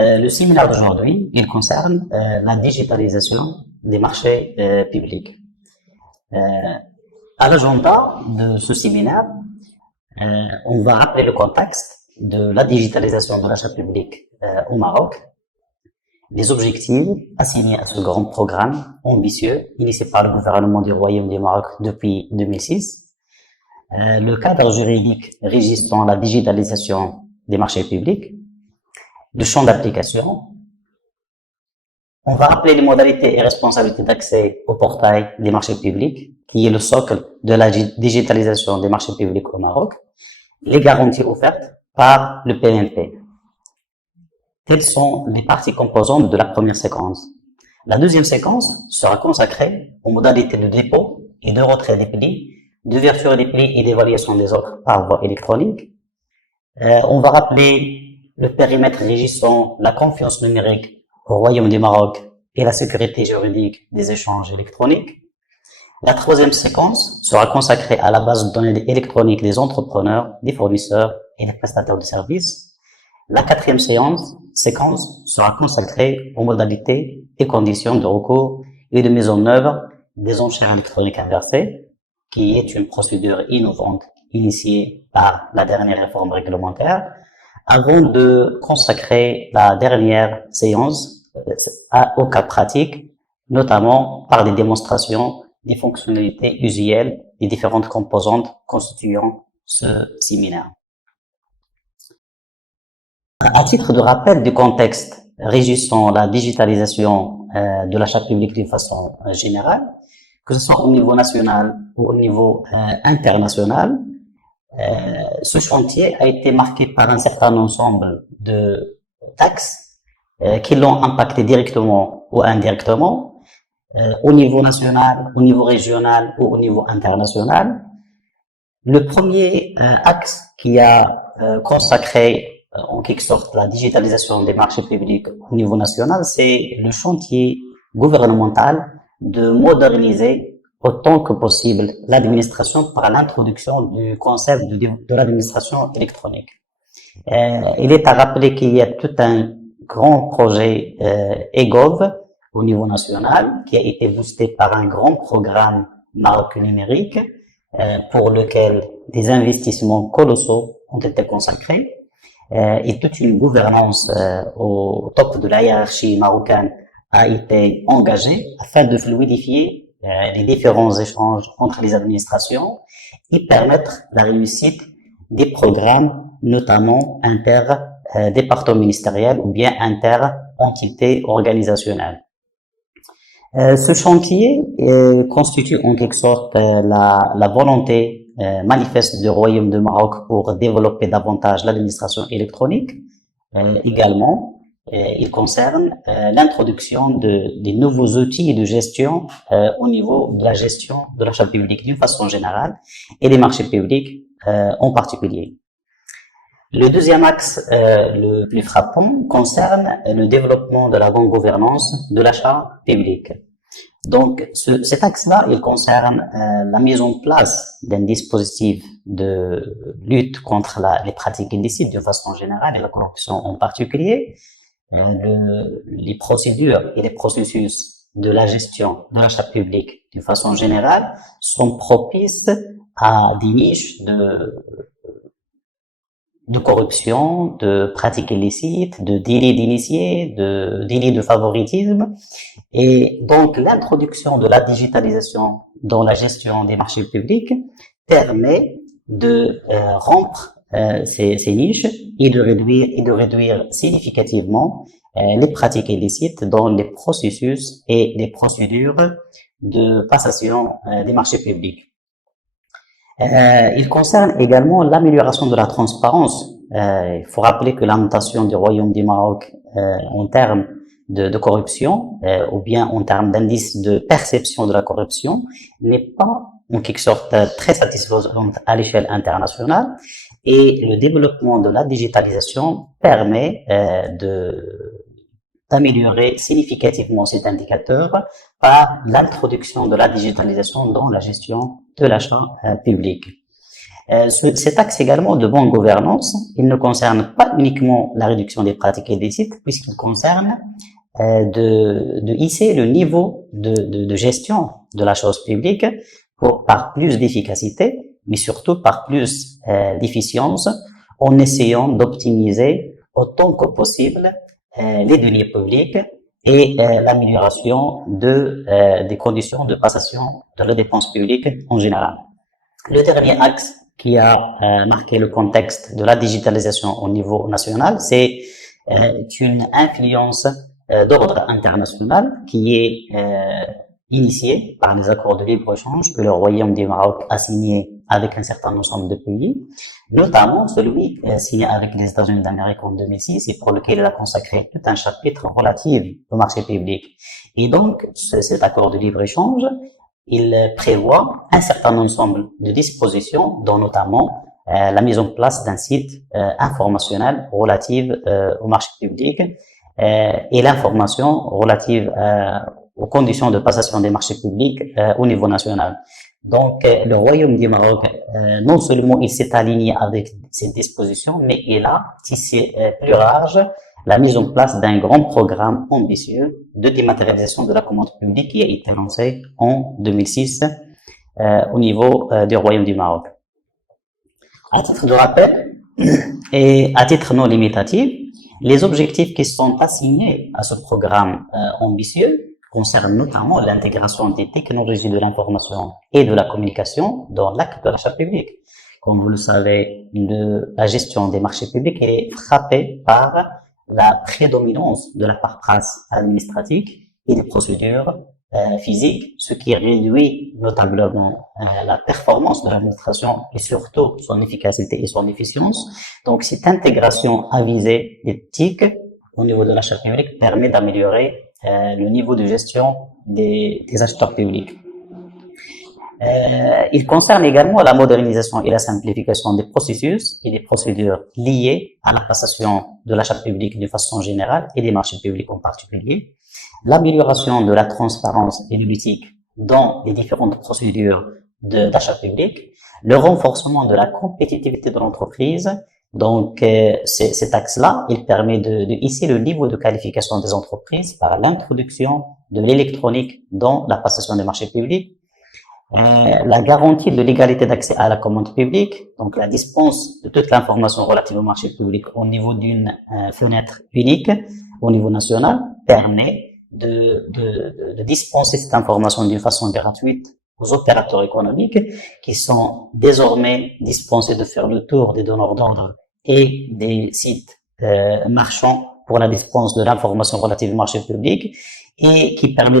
Le séminaire d'aujourd'hui, il concerne la digitalisation des marchés publics. À l'agenda de ce séminaire, on va rappeler le contexte de la digitalisation de l'achat public au Maroc, les objectifs assignés à ce grand programme ambitieux initié par le gouvernement du Royaume du Maroc depuis 2006, le cadre juridique régissant la digitalisation des marchés publics, le champ d'application. On va rappeler les modalités et responsabilités d'accès au portail des marchés publics, qui est le socle de la digitalisation des marchés publics au Maroc, les garanties offertes par le PNP. Telles sont les parties composantes de la première séquence. La deuxième séquence sera consacrée aux modalités de dépôt et de retrait des plis, d'ouverture des plis et d'évaluation des offres par voie électronique. On va rappeler le périmètre régissant la confiance numérique au Royaume du Maroc et la sécurité juridique des échanges électroniques. La troisième séquence sera consacrée à la base de données électroniques des entrepreneurs, des fournisseurs et des prestataires de services. La quatrième séquence sera consacrée aux modalités et conditions de recours et de mise en œuvre des enchères électroniques inversées, qui est une procédure innovante initiée par la dernière réforme réglementaire, avant de consacrer la dernière séance au cas pratique, notamment par des démonstrations des fonctionnalités usuelles des différentes composantes constituant ce séminaire. À titre de rappel du contexte régissant la digitalisation de l'achat public d'une façon générale, que ce soit au niveau national ou au niveau international, ce chantier a été marqué par un certain ensemble de taxes qui l'ont impacté directement ou indirectement au niveau national, au niveau régional ou au niveau international. Le premier axe qui a consacré en quelque sorte la digitalisation des marchés publics au niveau national, c'est le chantier gouvernemental de moderniser autant que possible l'administration par l'introduction du concept de l'administration électronique. Il est à rappeler qu'il y a tout un grand projet eGov au niveau national qui a été boosté par un grand programme Maroc numérique pour lequel des investissements colossaux ont été consacrés et toute une gouvernance au top de la hiérarchie marocaine a été engagée afin de fluidifier les différents échanges entre les administrations et permettre la réussite des programmes, notamment inter-départements ministériels ou bien inter-entités organisationnelles. Ce chantier constitue en quelque sorte la volonté manifeste du Royaume du Maroc pour développer davantage l'administration électronique. Également, il concerne l'introduction des nouveaux outils de gestion au niveau de la gestion de l'achat public d'une façon générale et des marchés publics en particulier. Le deuxième axe le plus frappant concerne le développement de la bonne gouvernance de l'achat public. Donc, cet axe-là, il concerne la mise en place d'un dispositif de lutte contre les pratiques illicites de façon générale et la corruption en particulier. Les procédures et les processus de la gestion de l'achat public de façon générale sont propices à des niches de corruption, de pratiques illicites, de délits d'initiés, de délits de favoritisme. Et donc, l'introduction de la digitalisation dans la gestion des marchés publics permet de rompre ces niches et de réduire significativement les pratiques illicites dans les processus et les procédures de passation des marchés publics. Il concerne également l'amélioration de la transparence. Il faut rappeler que la notation du Royaume du Maroc en termes de corruption ou bien en termes d'indice de perception de la corruption n'est pas en quelque sorte très satisfaisante à l'échelle internationale et le développement de la digitalisation permet d'améliorer significativement cet indicateur par l'introduction de la digitalisation dans la gestion de l'achat public. Cet axe également de bonne gouvernance, il ne concerne pas uniquement la réduction des pratiques illicites, puisqu'il concerne de hisser le niveau de gestion de la chose publique par plus d'efficacité, mais surtout par plus d'efficience, en essayant d'optimiser autant que possible les deniers publics et l'amélioration des conditions de passation de la dépense publique en général. Le dernier axe qui a marqué le contexte de la digitalisation au niveau national, c'est une influence d'ordre international qui est initiée par les accords de libre-échange que le Royaume du Maroc a signé avec un certain ensemble de pays, notamment celui signé avec les États-Unis d'Amérique en 2006 et pour lequel il a consacré tout un chapitre relatif au marché public. Et donc, cet accord de libre-échange, il prévoit un certain ensemble de dispositions, dont notamment la mise en place d'un site informationnel relatif au marché public et l'information relative aux conditions de passation des marchés publics au niveau national. Donc, le Royaume du Maroc, non seulement il s'est aligné avec ces dispositions, mais il a tissé plus large la mise en place d'un grand programme ambitieux de dématérialisation de la commande publique qui a été lancé en 2006 au niveau du Royaume du Maroc. À titre de rappel et à titre non limitatif, les objectifs qui sont assignés à ce programme ambitieux concernent notamment l'intégration des technologies de l'information et de la communication dans l'acte de l'achat public. Comme vous le savez, la gestion des marchés publics est frappée par la prédominance de la paperasse administrative et des procédures physiques, ce qui réduit notablement la performance de l'administration et surtout son efficacité et son efficience. Donc, cette intégration avisée des TIC au niveau de l'achat public permet d'améliorer le niveau de gestion des acheteurs publics. Il concerne également la modernisation et la simplification des processus et des procédures liées à la passation de l'achat public de façon générale et des marchés publics en particulier, l'amélioration de la transparence et de l'éthique dans les différentes procédures d'achat public, le renforcement de la compétitivité de l'entreprise. Donc, cet axe-là, il permet de hisser le niveau de qualification des entreprises par l'introduction de l'électronique dans la passation des marchés publics, la garantie de l'égalité d'accès à la commande publique, donc la dispense de toute l'information relative au marché public au niveau d'une fenêtre unique au niveau national permet de dispenser cette information d'une façon gratuite aux opérateurs économiques qui sont désormais dispensés de faire le tour des donneurs d'ordre et des sites marchands pour la dispense de l'information relative au marché public et qui permet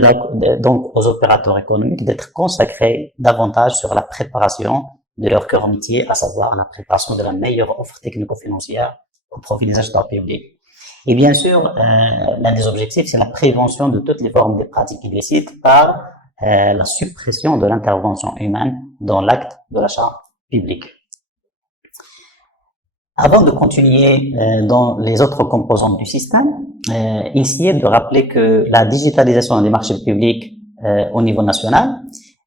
donc aux opérateurs économiques d'être consacrés davantage sur la préparation de leur cœur métier, à savoir la préparation de la meilleure offre technico-financière au profit des acheteurs publics. Et bien sûr, l'un des objectifs, c'est la prévention de toutes les formes de pratiques illicites par la suppression de l'intervention humaine dans l'acte de l'achat public. Avant de continuer dans les autres composantes du système, il est de rappeler que la digitalisation des marchés publics au niveau national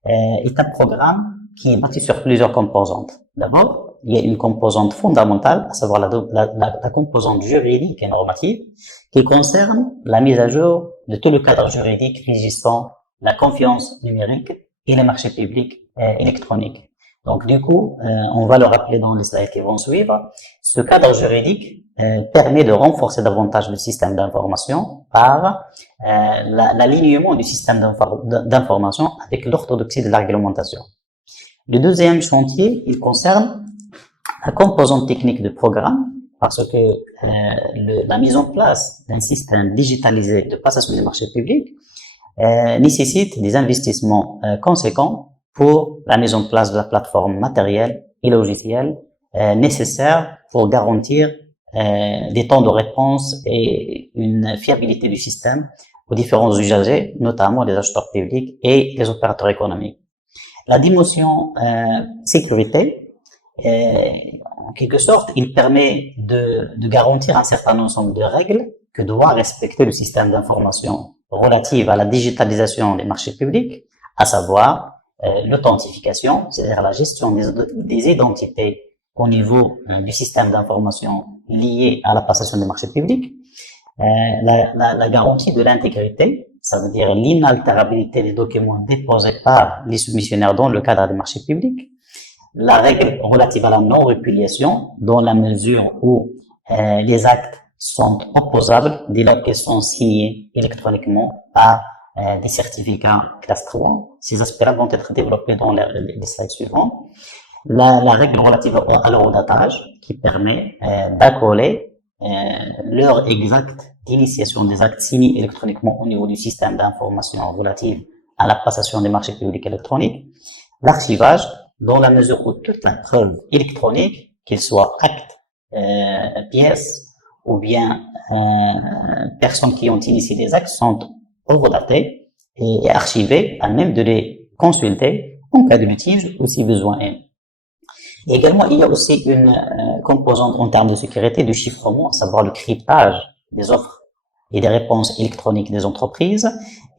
est un programme qui est bâti sur plusieurs composantes. D'abord, il y a une composante fondamentale, à savoir la composante juridique et normative, qui concerne la mise à jour de tout le cadre juridique régissant la confiance numérique et les marchés publics électroniques. Donc, du coup, on va le rappeler dans les slides qui vont suivre. Ce cadre juridique permet de renforcer davantage le système d'information par l'alignement du système d'information avec l'orthodoxie de la réglementation. Le deuxième chantier, il concerne la composante technique du programme, parce que la mise en place d'un système digitalisé de passation des marchés publics nécessite des investissements conséquents pour la mise en place de la plateforme matérielle et logicielle nécessaires pour garantir des temps de réponse et une fiabilité du système aux différents usagers, notamment les acheteurs publics et les opérateurs économiques. La dimension sécurité, en quelque sorte, il permet de garantir un certain ensemble de règles que doit respecter le système d'information relative à la digitalisation des marchés publics, à savoir l'authentification, c'est-à-dire la gestion des identités au niveau du système d'information lié à la passation des marchés publics, la garantie de l'intégrité, ça veut dire l'inaltérabilité des documents déposés par les soumissionnaires dans le cadre des marchés publics, la règle relative à la non-répudiation, dans la mesure où les actes sont opposables dès lors qu'ils sont signés électroniquement par des certificats classe 3. Ces aspects-là vont être développés dans les slides suivants. La règle relative à l'horodatage qui permet d'accoler l'heure exacte d'initiation des actes signés électroniquement au niveau du système d'information relative à la passation des marchés publics électroniques. L'archivage, dans la mesure où toute la preuve électronique, qu'il soit acte, pièce ou bien personnes qui ont initié des actes, sont horodatées et archivées, à même de les consulter en cas de litige ou si besoin est. Et également, il y a aussi une composante en termes de sécurité du chiffrement, à savoir le cryptage des offres et des réponses électroniques des entreprises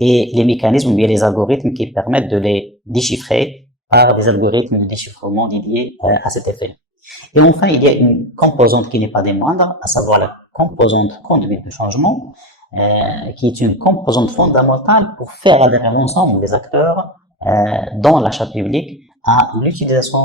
et les mécanismes ou bien les algorithmes qui permettent de les déchiffrer par des algorithmes de déchiffrement dédiés à cet effet. Et enfin, il y a une composante qui n'est pas des moindres, à savoir la composante conduite de changement, qui est une composante fondamentale pour faire adhérer l'ensemble des acteurs dans l'achat public à l'utilisation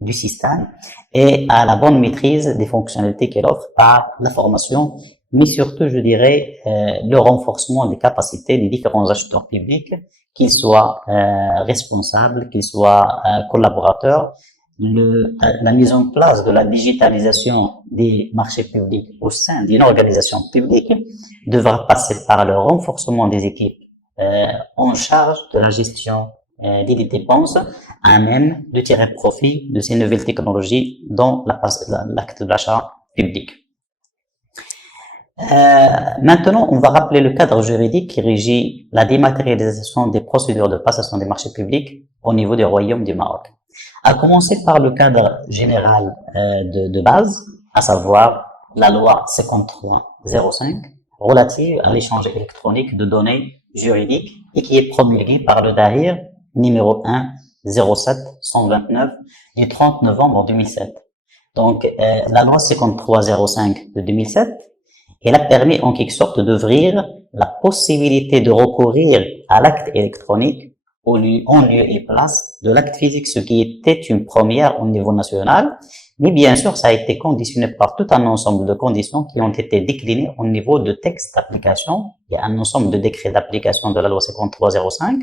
du système et à la bonne maîtrise des fonctionnalités qu'elle offre par la formation, mais surtout, je dirais, le renforcement des capacités des différents acheteurs publics, qu'ils soient responsables, qu'ils soient collaborateurs. La mise en place de la digitalisation des marchés publics au sein d'une organisation publique devra passer par le renforcement des équipes en charge de la gestion des dépenses, à même de tirer profit de ces nouvelles technologies dans l'acte de l'achat public. Maintenant, on va rappeler le cadre juridique qui régit la dématérialisation des procédures de passation des marchés publics au niveau du Royaume du Maroc. À commencer par le cadre général de base, à savoir la loi 5305 relative à l'échange électronique de données juridiques et qui est promulguée par le Dahir numéro 1 07 129 du 30 novembre 2007. Donc, la loi 5305 de 2007, elle a permis en quelque sorte d'ouvrir la possibilité de recourir à l'acte électronique en lieu et place de l'acte physique, ce qui était une première au niveau national. Mais bien sûr, ça a été conditionné par tout un ensemble de conditions qui ont été déclinées au niveau de textes d'application. Il y a un ensemble de décrets d'application de la loi 5305.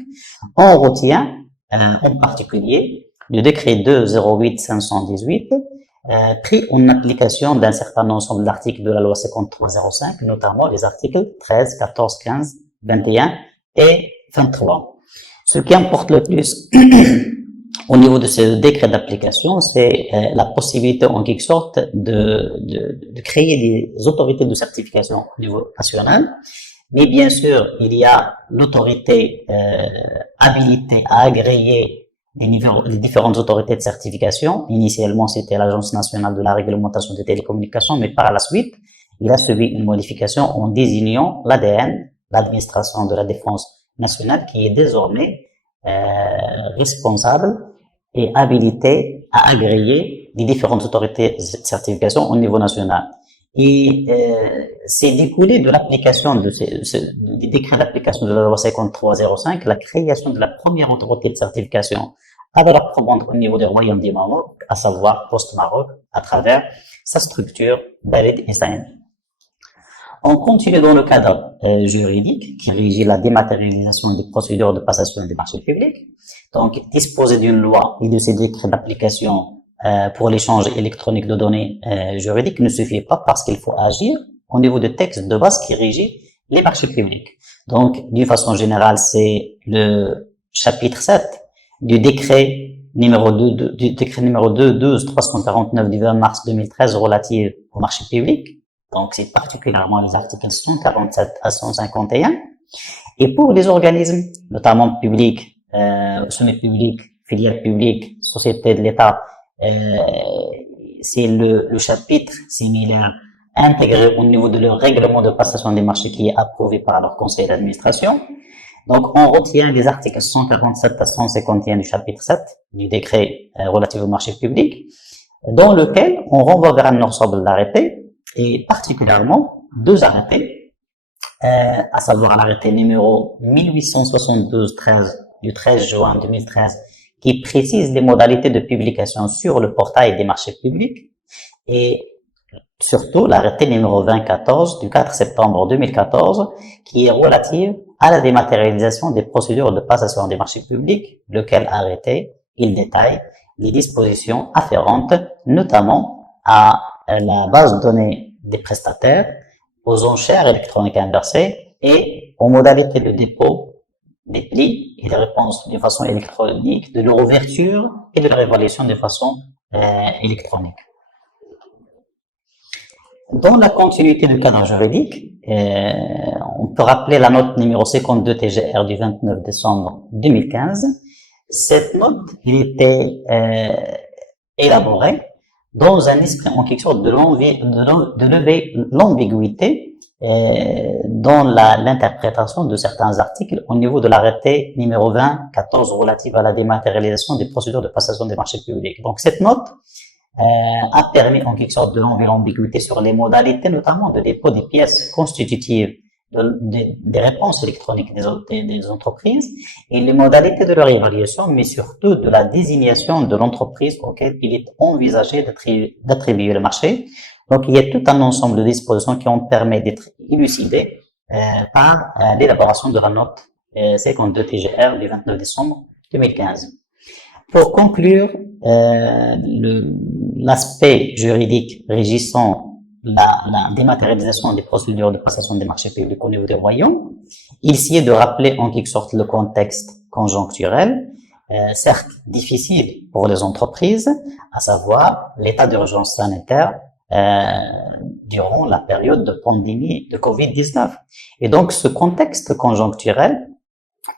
On retient en particulier le décret 208-518 pris en application d'un certain ensemble d'articles de la loi 5305, notamment les articles 13, 14, 15, 21 et 23. Ce qui importe le plus au niveau de ce décret d'application, c'est la possibilité en quelque sorte de créer des autorités de certification au niveau national. Mais bien sûr, il y a l'autorité habilitée à agréer les différentes autorités de certification. Initialement, c'était l'Agence nationale de la réglementation des télécommunications, mais par la suite, il a subi une modification en désignant l'ADN, l'administration de la défense nationale, qui est désormais responsable et habilité à agréer les différentes autorités de certification au niveau national. Et c'est découlé de l'application du décret d'application de la loi 5305, la création de la première autorité de certification à valeur probante au niveau du Royaume du Maroc, à savoir Post Maroc, à travers sa structure Baled Islam. On continue dans le cadre juridique qui régit la dématérialisation des procédures de passation des marchés publics. Donc, disposer d'une loi et de ses décrets d'application pour l'échange électronique de données juridiques ne suffit pas parce qu'il faut agir au niveau de textes de base qui régit les marchés publics. Donc, d'une façon générale, c'est le chapitre 7 du décret numéro 2-12-349 du 20 mars 2013 relatif aux marchés publics. Donc, c'est particulièrement les articles 147 à 151. Et pour les organismes, notamment publics, semi-publics, filiales publiques, sociétés de l'État, c'est le chapitre similaire intégré au niveau de leur règlement de passation des marchés qui est approuvé par leur conseil d'administration. Donc, on retient les articles 147 à 151 du chapitre 7 du décret relatif au marché public, dans lequel on renvoie vers un ensemble d'arrêtés, et particulièrement deux arrêtés, à savoir l'arrêté numéro 1872-13 du 13 juin 2013, qui précise les modalités de publication sur le portail des marchés publics, et surtout l'arrêté numéro 2014 du 4 septembre 2014, qui est relative à la dématérialisation des procédures de passation des marchés publics, lequel arrêté, il détaille les dispositions afférentes, notamment à la base de données des prestataires, aux enchères électroniques inversées et aux modalités de dépôt des plis et des réponses de façon électronique, de leur ouverture et de leur évaluation de façon électronique. Dans la continuité du cadre juridique, on peut rappeler la note numéro 52 TGR du 29 décembre 2015. Cette note, il était élaborée dans un esprit en quelque sorte de lever l'ambiguïté dans l'interprétation de certains articles au niveau de l'arrêté numéro 2014 relatif à la dématérialisation des procédures de passation des marchés publics. Donc cette note a permis en quelque sorte de lever l'ambiguïté sur les modalités notamment de dépôt des pièces constitutives des réponses électroniques des entreprises et les modalités de leur évaluation, mais surtout de la désignation de l'entreprise auquel il est envisagé d'attribuer le marché. Donc, il y a tout un ensemble de dispositions qui ont permis d'être élucidées par l'élaboration de la note 52 TGR du 29 décembre 2015. Pour conclure, l'aspect juridique régissant la dématérialisation des procédures de passation des marchés publics au niveau des royaumes, il s'y est de rappeler en quelque sorte le contexte conjoncturel, certes difficile pour les entreprises, à savoir l'état d'urgence sanitaire durant la période de pandémie de Covid-19. Et donc ce contexte conjoncturel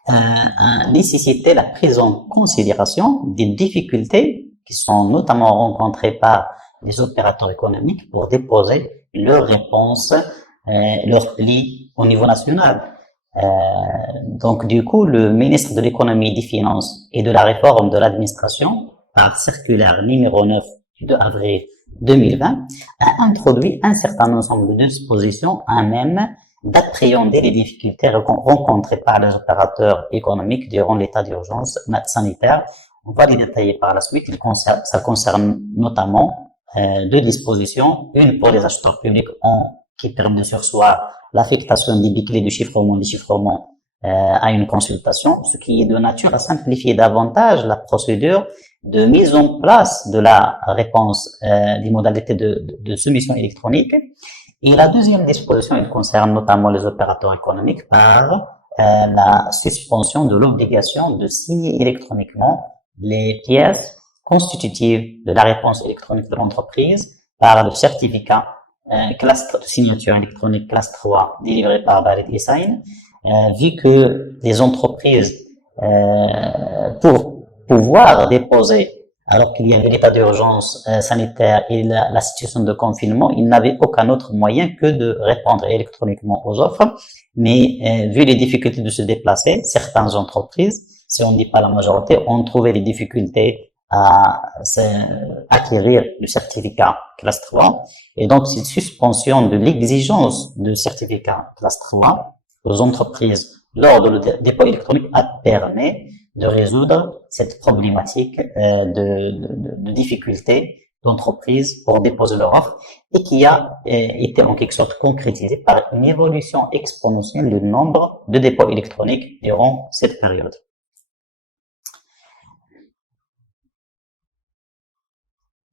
a nécessité la prise en considération des difficultés qui sont notamment rencontrées par les opérateurs économiques pour déposer leurs réponses, leurs plis au niveau national. Donc du coup, le ministre de l'économie, des finances et de la réforme de l'administration, par circulaire numéro 9 du 2 avril 2020, a introduit un certain ensemble de dispositions à même d'appréhender les difficultés rencontrées par les opérateurs économiques durant l'état d'urgence sanitaire. On va les détailler par la suite. Ça concerne notamment deux dispositions, une pour les acheteurs publics qui permet de surseoir l'affectation des clés de chiffrement à une consultation, ce qui est de nature à simplifier davantage la procédure de mise en place de la réponse des modalités de soumission électronique. Et la deuxième disposition, elle concerne notamment les opérateurs économiques par la suspension de l'obligation de signer électroniquement les pièces constitutive de la réponse électronique de l'entreprise par le certificat de signature électronique classe 3 délivré par Valid eSign, vu que les entreprises, pour pouvoir déposer, alors qu'il y avait l'état d'urgence sanitaire et la situation de confinement, ils n'avaient aucun autre moyen que de répondre électroniquement aux offres, mais vu les difficultés de se déplacer, certaines entreprises, si on ne dit pas la majorité, ont trouvé des difficultés à acquérir le certificat classe 3. Et donc, cette suspension de l'exigence de certificat classe 3 aux entreprises lors de le dépôt électronique a permis de résoudre cette problématique de difficulté d'entreprise pour déposer leur offre et qui a été en quelque sorte concrétisée par une évolution exponentielle du nombre de dépôts électroniques durant cette période.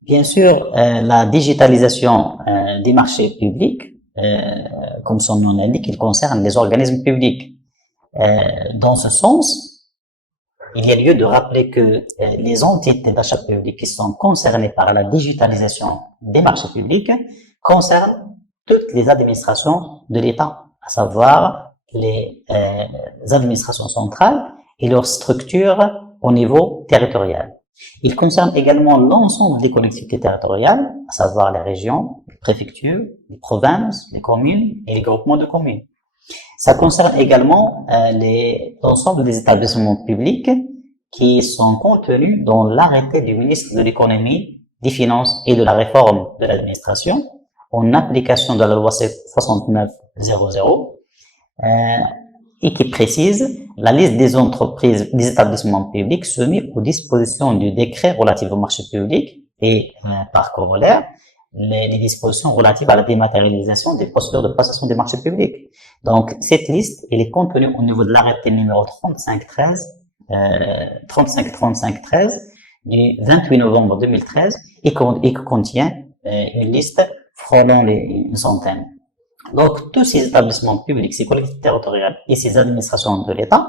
Bien sûr, la digitalisation des marchés publics, comme son nom l'indique, il concerne les organismes publics. Dans ce sens, il y a lieu de rappeler que les entités d'achat public qui sont concernées par la digitalisation des marchés publics concernent toutes les administrations de l'État, à savoir les administrations centrales et leurs structures au niveau territorial. Il concerne également l'ensemble des collectivités territoriales, à savoir les régions, les préfectures, les provinces, les communes et les groupements de communes. Ça concerne également l'ensemble des établissements publics qui sont contenus dans l'arrêté du ministre de l'Économie, des Finances et de la Réforme de l'administration, en application de la loi 6900, et qui précise la liste des entreprises, des établissements publics soumis aux dispositions du décret relatif au marché public et, par corollaire, les dispositions relatives à la dématérialisation des procédures de passation des marchés publics. Donc, cette liste, elle est contenue au niveau de l'arrêté numéro 3513 du 28 novembre 2013 et qui contient une liste frôlant une centaine. Donc, tous ces établissements publics, ces collectivités territoriales et ces administrations de l'État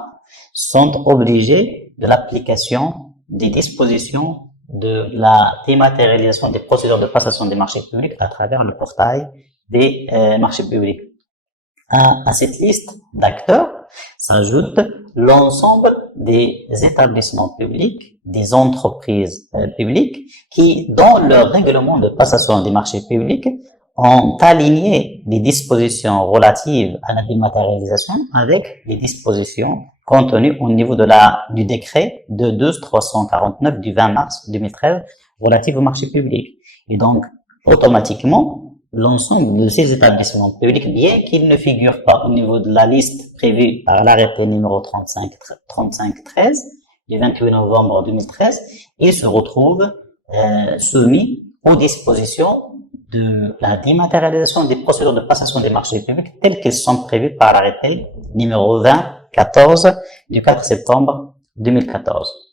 sont obligés de l'application des dispositions de la dématérialisation des procédures de passation des marchés publics à travers le portail des marchés publics. À cette liste d'acteurs s'ajoute l'ensemble des établissements publics, des entreprises publiques qui, dans leur règlement de passation des marchés publics, ont aligné les dispositions relatives à la dématérialisation avec les dispositions contenues au niveau du décret de 12349 du 20 mars 2013 relatif au marché public. Et donc, automatiquement, l'ensemble de ces établissements publics, bien qu'ils ne figurent pas au niveau de la liste prévue par l'arrêté numéro 3513 du 28 novembre 2013, ils se retrouvent soumis aux dispositions de la dématérialisation des procédures de passation des marchés publics telles qu'elles sont prévues par l'arrêté numéro 2014 du 4 septembre 2014.